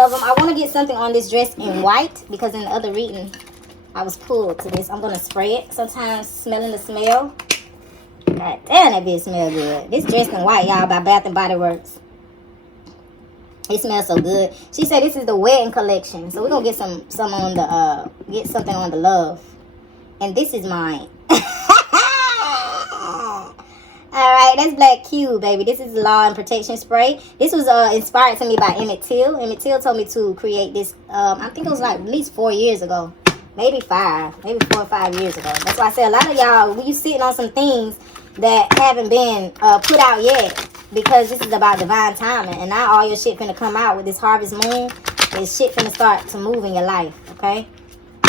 of them. I want to get something on this dress in white because in the other reading, I was pulled to this. I'm going to spray it. Sometimes smelling the smell. God damn, that bitch smell good. This dress in white, y'all, by Bath and Body Works. It smells so good. She said this is the wedding collection. So we're going to get some on the, get something on the love. And this is mine. Alright, that's Black Q, baby. This is Law and Protection Spray. This was inspired to me by Emmett Till. Emmett Till told me to create this, I think it was like at least 4 years ago. Maybe 5. Maybe 4 or 5 years ago. That's why I said a lot of y'all, when you sitting on some things that haven't been put out yet, because this is about divine timing. And now all your shit finna come out with this harvest moon. This shit finna start to move in your life, okay?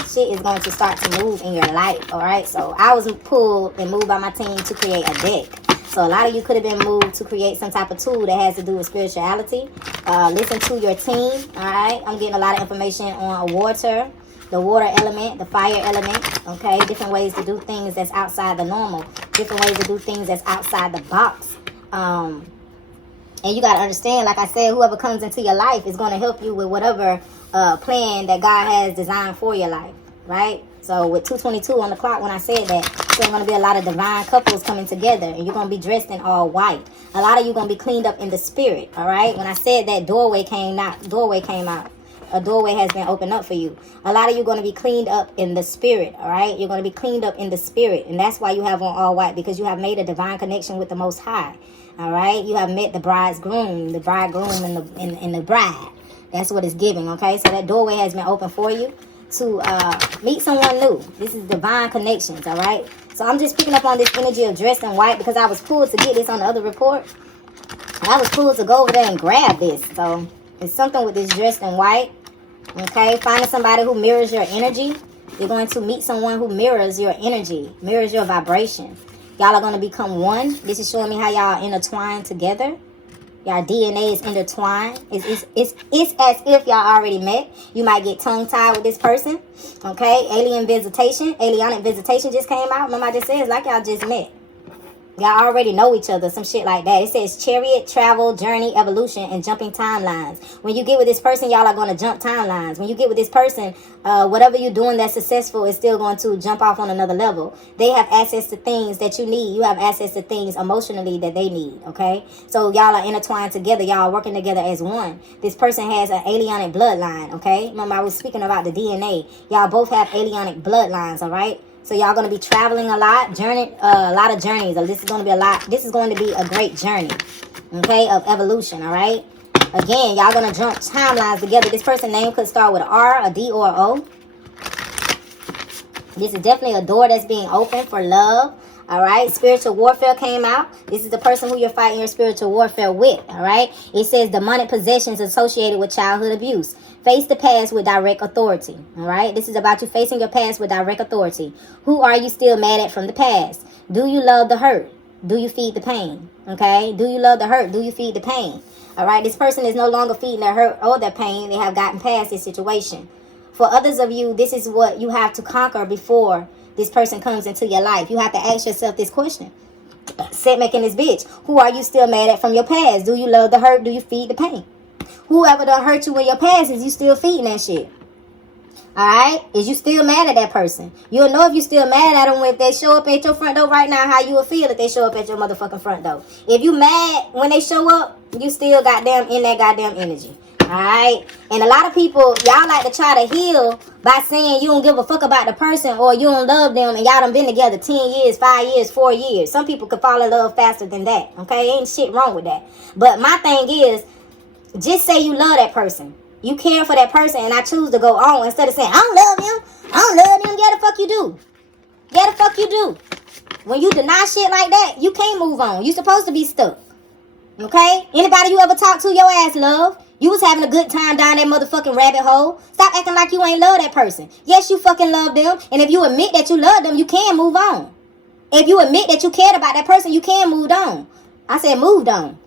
Shit is going to start to move in your life, alright? So I was pulled and moved by my team to create a deck. So a lot of you could have been moved to create some type of tool that has to do with spirituality. Listen to your team, alright? I'm getting a lot of information on water, the water element, the fire element, okay? Different ways to do things that's outside the normal. Different ways to do things that's outside the box. And you got to understand, like I said, whoever comes into your life is going to help you with whatever plan that God has designed for your life, right? So with 2:22 on the clock, when I said that, there's going to be a lot of divine couples coming together, and you're going to be dressed in all white. A lot of you going to be cleaned up in the spirit, all right? When I said that doorway came out. A doorway has been opened up for you. A lot of you going to be cleaned up in the spirit, all right? You're going to be cleaned up in the spirit, and that's why you have on all white, because you have made a divine connection with the Most High, all right? You have met the bridegroom and the bride. That's what it's giving, okay? So that doorway has been open for you to meet someone new. This is divine connections, all right? So I'm just picking up on this energy of dressed in white because I was pulled to get this on the other report. And I was pulled to go over there and grab this. So it's something with this dressed in white, okay? Finding somebody who mirrors your energy. You're going to meet someone who mirrors your energy, mirrors your vibration. Y'all are going to become one. This is showing me how y'all intertwine together. Y'all DNA is intertwined. It's as if y'all already met. You might get tongue-tied with this person. Okay? Alien visitation. Alienic visitation just came out. Remember I just said it's like y'all just met. Y'all already know each other. Some shit like that. It says chariot, travel, journey, evolution, and jumping timelines. When you get with this person, y'all are going to jump timelines. When you get with this person, whatever you're doing that's successful is still going to jump off on another level. They have access to things that you need. You have access to things emotionally that they need, okay? So y'all are intertwined together. Y'all are working together as one. This person has an alienic bloodline, okay? Remember I was speaking about the DNA. Y'all both have alienic bloodlines, all right? So y'all going to be traveling a lot, a lot of journeys. This is going to be a lot. This is going to be a great journey, okay, of evolution, all right? Again, y'all going to jump timelines together. This person's name could start with an R, a D, or an O. This is definitely a door that's being opened for love, all right? Spiritual warfare came out. This is the person who you're fighting your spiritual warfare with, all right? It says demonic possessions associated with childhood abuse. Face the past with direct authority, all right? This is about you facing your past with direct authority. Who are you still mad at from the past? Do you love the hurt? Do you feed the pain, okay? Do you love the hurt? Do you feed the pain? All right, this person is no longer feeding their hurt or their pain. They have gotten past this situation. For others of you, this is what you have to conquer before this person comes into your life. You have to ask yourself this question. Set making this bitch. Who are you still mad at from your past? Do you love the hurt? Do you feed the pain? Whoever done hurt you in your past, is you still feeding that shit? Alright? Is you still mad at that person? You'll know if you still mad at them if they show up at your front door right now, how you will feel if they show up at your motherfucking front door. If you mad when they show up, you still goddamn in that goddamn energy. Alright? And a lot of people, y'all like to try to heal by saying you don't give a fuck about the person or you don't love them and y'all done been together 10 years, 5 years, 4 years. Some people could fall in love faster than that. Okay? Ain't shit wrong with that. But my thing is, just say you love that person. You care for that person and I choose to go on instead of saying, I don't love him. I don't love him. Yeah, the fuck you do. Yeah, the fuck you do. When you deny shit like that, you can't move on. You supposed to be stuck. Okay? Anybody you ever talked to, your ass love. You was having a good time down that motherfucking rabbit hole. Stop acting like you ain't love that person. Yes, you fucking love them. And if you admit that you love them, you can move on. If you admit that you cared about that person, you can move on. I said moved on.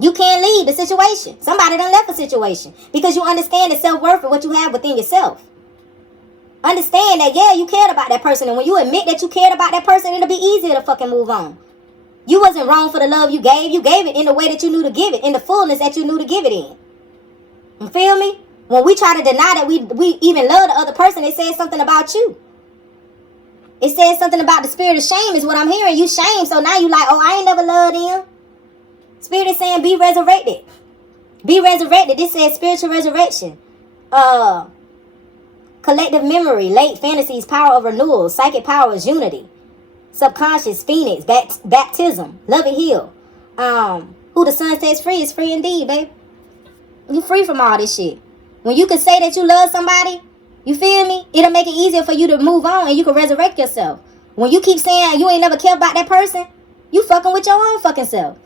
You can't leave the situation. Somebody done left a situation. Because you understand the self-worth of what you have within yourself. Understand that, yeah, you cared about that person. And when you admit that you cared about that person, it'll be easier to fucking move on. You wasn't wrong for the love you gave. You gave it in the way that you knew to give it. In the fullness that you knew to give it in. You feel me? When we try to deny that we even love the other person, it says something about you. It says something about the spirit of shame is what I'm hearing. You shame, so now you like, oh, I ain't never loved him. Spirit is saying be resurrected. Be resurrected. This says spiritual resurrection. Collective memory, late fantasies, power of renewal, psychic powers, unity, subconscious, phoenix, baptism, love and heal. Who the sun sets free is free indeed, babe. You free from all this shit. When you can say that you love somebody, you feel me? It'll make it easier for you to move on and you can resurrect yourself. When you keep saying you ain't never cared about that person, you fucking with your own fucking self.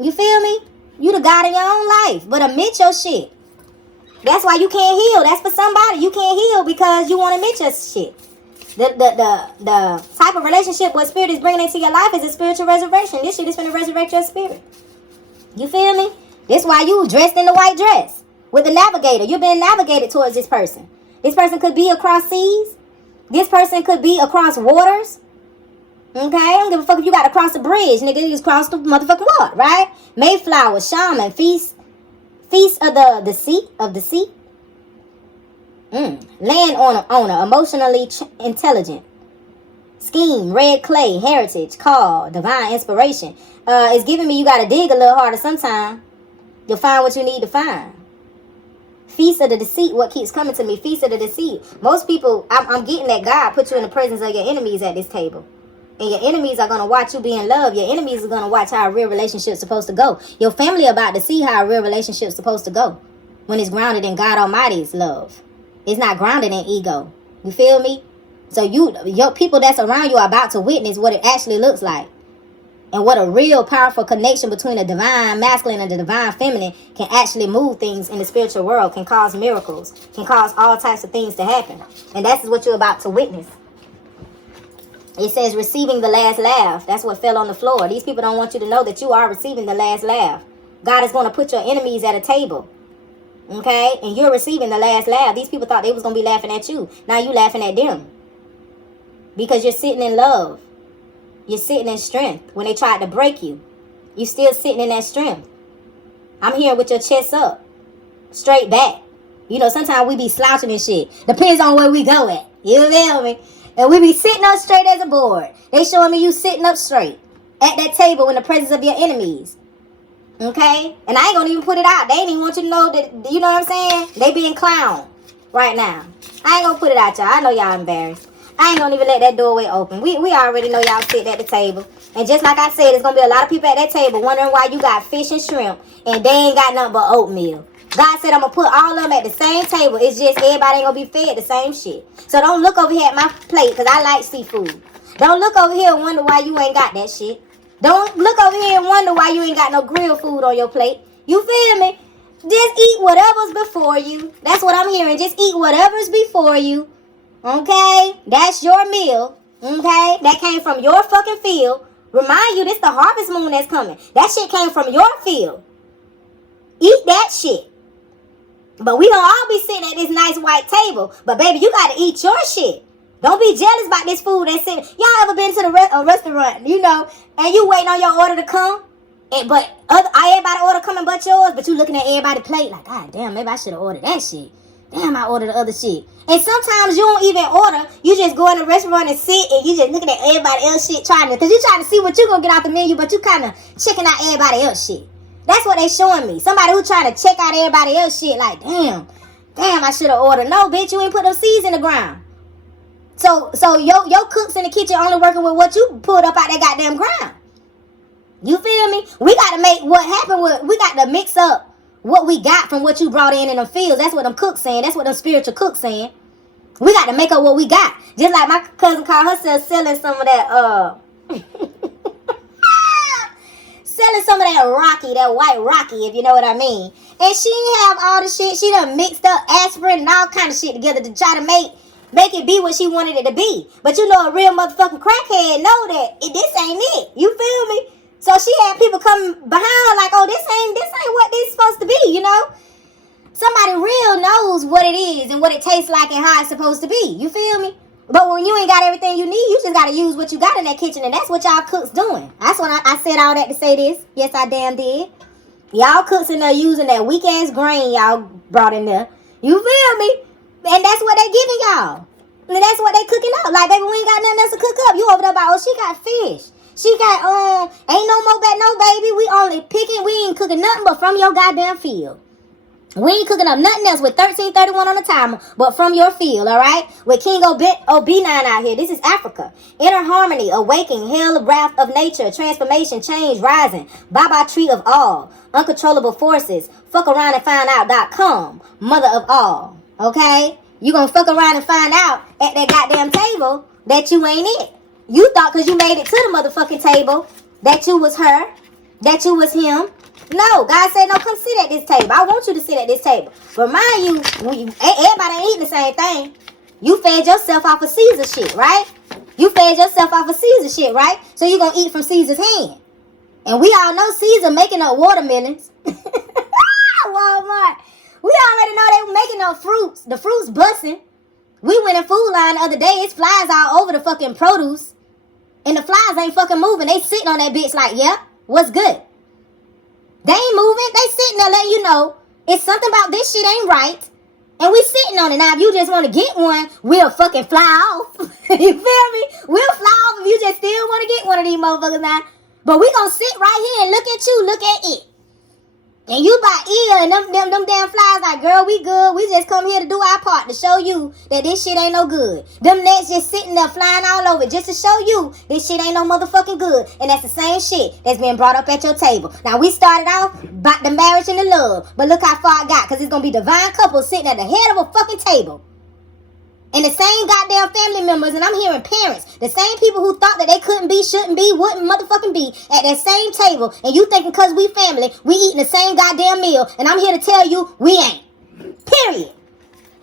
You feel me? You the God in your own life. But admit your shit. That's why you can't heal. That's for somebody. You can't heal because you want to admit your shit. The type of relationship what spirit is bringing into your life is a spiritual resurrection. This shit is going to resurrect your spirit. You feel me? That's why you dressed in the white dress with the navigator. You're being navigated towards this person. This person could be across seas. This person could be across waters. Okay? I don't give a fuck if you got to cross the bridge. Nigga, you just cross the motherfucking water, right? Mayflower, shaman, feast of the sea. Land owner, emotionally intelligent. Scheme, red clay, heritage, call, divine inspiration. It's giving me you got to dig a little harder sometime. You'll find what you need to find. Feast of the deceit, what keeps coming to me? Feast of the deceit. Most people, I'm getting that God put you in the presence of your enemies at this table. And your enemies are going to watch you be in love. Your enemies are going to watch how a real relationship is supposed to go. Your family about to see how a real relationship is supposed to go. When it's grounded in God Almighty's love. It's not grounded in ego. You feel me? So your people that's around you are about to witness what it actually looks like. And what a real powerful connection between the divine masculine and the divine feminine can actually move things in the spiritual world, can cause miracles, can cause all types of things to happen. And that's what you're about to witness. It says receiving the last laugh. That's what fell on the floor. These people don't want you to know that you are receiving the last laugh. God is going to put your enemies at a table. Okay? And you're receiving the last laugh. These people thought they was going to be laughing at you. Now you laughing at them. Because you're sitting in love. You're sitting in strength. When they tried to break you, you still sitting in that strength. I'm here with your chest up. Straight back. You know, sometimes we be slouching and shit. Depends on where we go at. You feel me? And we be sitting up straight as a board. They showing me you sitting up straight. At that table in the presence of your enemies. Okay? And I ain't gonna even put it out. They ain't even want you to know that, you know what I'm saying? They being clown right now. I ain't gonna put it out, y'all. I know y'all embarrassed. I ain't gonna even let that doorway open. We already know y'all sitting at the table. And just like I said, there's gonna be a lot of people at that table wondering why you got fish and shrimp and they ain't got nothing but oatmeal. God said I'm gonna put all of them at the same table. It's just everybody ain't gonna be fed the same shit. So don't look over here at my plate because I like seafood. Don't look over here and wonder why you ain't got that shit. Don't look over here and wonder why you ain't got no grilled food on your plate. You feel me? Just eat whatever's before you. That's what I'm hearing. Just eat whatever's before you. Okay? That's your meal. Okay? That came from your fucking field. Remind you, this the harvest moon that's coming. That shit came from your field. Eat that shit. But we gonna all be sitting at this nice white table. But baby, you gotta eat your shit. Don't be jealous about this food that's sitting. Y'all ever been to a restaurant, you know, and you waiting on your order to come? But everybody order coming but yours, but you looking at everybody's plate like, God damn, maybe I should have ordered that shit. Damn, I ordered the other shit. And sometimes you don't even order. You just go in the restaurant and sit and you just looking at everybody else shit because you trying to see what you gonna get out the menu, but you kind of checking out everybody else shit. That's what they showing me. Somebody who trying to check out everybody else shit like, damn, I should have ordered. No, bitch, you ain't put those seeds in the ground. So your cooks in the kitchen only working with what you pulled up out that goddamn ground. You feel me? We got to make what happened we got to mix up what we got from what you brought in the fields. That's what them cooks saying. That's what them spiritual cooks saying. We got to make up what we got. Just like my cousin called herself selling some of that, selling some of that Rocky, that white Rocky, if you know what I mean. And she didn't have all the shit. She done mixed up aspirin and all kind of shit together to try to make it be what she wanted it to be. But you know, a real motherfucking crackhead know that this ain't it. You feel me? So she had people come behind like, oh, this ain't what this supposed to be, you know? Somebody real knows what it is and what it tastes like and how it's supposed to be. You feel me? But when you ain't got everything you need, you just got to use what you got in that kitchen. And that's what y'all cooks doing. That's when I said all that to say this. Yes, I damn did. Y'all cooks in there using that weak-ass grain y'all brought in there. You feel me? And that's what they giving y'all. And that's what they cooking up. Like, baby, we ain't got nothing else to cook up. You over there about, oh, she got fish. She got, ain't no more back, no, baby. We only picking, we ain't cooking nothing but from your goddamn field. We ain't cooking up nothing else with 1331 on the timer, but from your field, all right? With King OB9 out here. This is Africa. Inner harmony, awakening, hell, wrath of nature, transformation, change, rising. Baba tree of all. Uncontrollable forces. Fuck around and find out.com. Mother of all. Okay? You gonna fuck around and find out at that goddamn table that you ain't it. You thought because you made it to the motherfucking table that you was her, that you was him. No, God said, no, come sit at this table. I want you to sit at this table. But mind you, everybody ain't eating the same thing. You fed yourself off of Caesar shit, right? You fed yourself off of Caesar shit, right? So you gonna eat from Caesar's hand. And we all know Caesar making up watermelons. Walmart. We already know they were making up fruits. The fruits busting. We went in Food Line the other day. It's flies all over the fucking produce. And the flies ain't fucking moving. They sitting on that bitch like, yeah, what's good? They ain't moving. They sitting there letting you know it's something about this shit ain't right. And we sitting on it. Now, if you just want to get one, we'll fucking fly off. You feel me? We'll fly off if you just still want to get one of these motherfuckers now. But we gonna sit right here and look at you, look at it. And you by ear and them damn flies like, girl, we good. We just come here to do our part to show you that this shit ain't no good. Them nets just sitting there flying all over just to show you this shit ain't no motherfucking good. And that's the same shit that's being brought up at your table. Now, we started off about the marriage and the love. But look how far I got. Because it's going to be divine couples sitting at the head of a fucking table. And the same goddamn family members, and I'm hearing parents, the same people who thought that they couldn't be, shouldn't be, wouldn't motherfucking be at that same table. And you thinking because we family, we eating the same goddamn meal. And I'm here to tell you, we ain't. Period.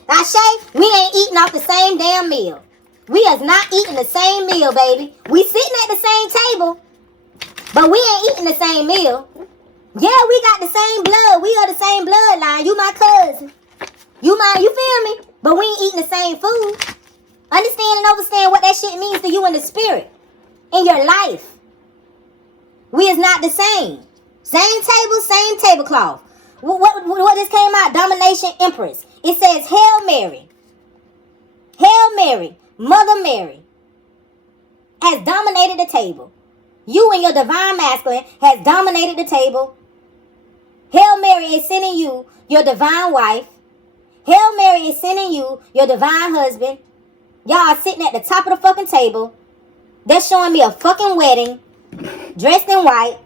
I say, we ain't eating off the same damn meal. We is not eating the same meal, baby. We sitting at the same table, but we ain't eating the same meal. Yeah, we got the same blood. We are the same bloodline. You my cousin. You feel me? But we ain't eating the same food. Understand and understand what that shit means to you in the spirit. In your life. We is not the same. Same table, same tablecloth. What just came out? Domination Empress. It says, Hail Mary. Hail Mary. Mother Mary has dominated the table. You and your divine masculine has dominated the table. Hail Mary is sending you your divine wife. Hail Mary is sending you your divine husband. Y'all are sitting at the top of the fucking table. They're showing me a fucking wedding, dressed in white.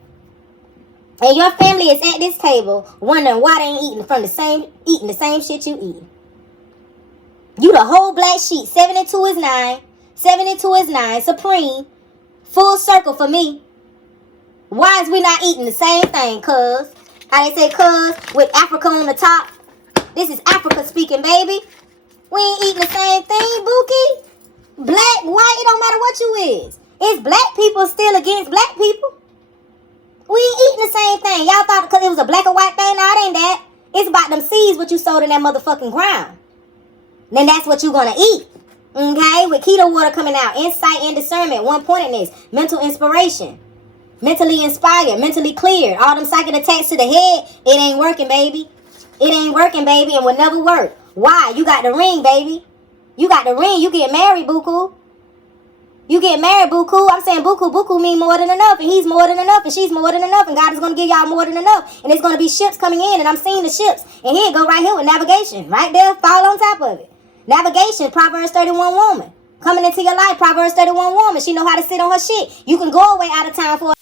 And your family is at this table wondering why they ain't eating the same shit you eating. You the whole black sheep. 72 is 9. 72 is 9. Supreme. Full circle for me. Why is we not eating the same thing, cuz? How they say cuz with Africa on the top? This is Africa speaking, baby. We ain't eating the same thing, Bookie. Black, white, it don't matter what you is. It's black people still against black people. We ain't eating the same thing. Y'all thought because it was a black and white thing? No, it ain't that. It's about them seeds what you sowed in that motherfucking ground. Then that's what you gonna eat. Okay? With keto water coming out. Insight and discernment. One-pointedness. Mental inspiration. Mentally inspired. Mentally cleared. All them psychic attacks to the head. It ain't working, baby. It ain't working, baby, and will never work. Why? You got the ring, baby. You got the ring. You get married, buku. You get married, buku. I'm saying buku. Buku mean more than enough, and he's more than enough, and she's more than enough, and God is going to give y'all more than enough. And it's going to be ships coming in, and I'm seeing the ships. And here it go right here with navigation. Right there, fall on top of it. Navigation, Proverbs 31 woman. Coming into your life, Proverbs 31 woman. She know how to sit on her shit. You can go away out of town for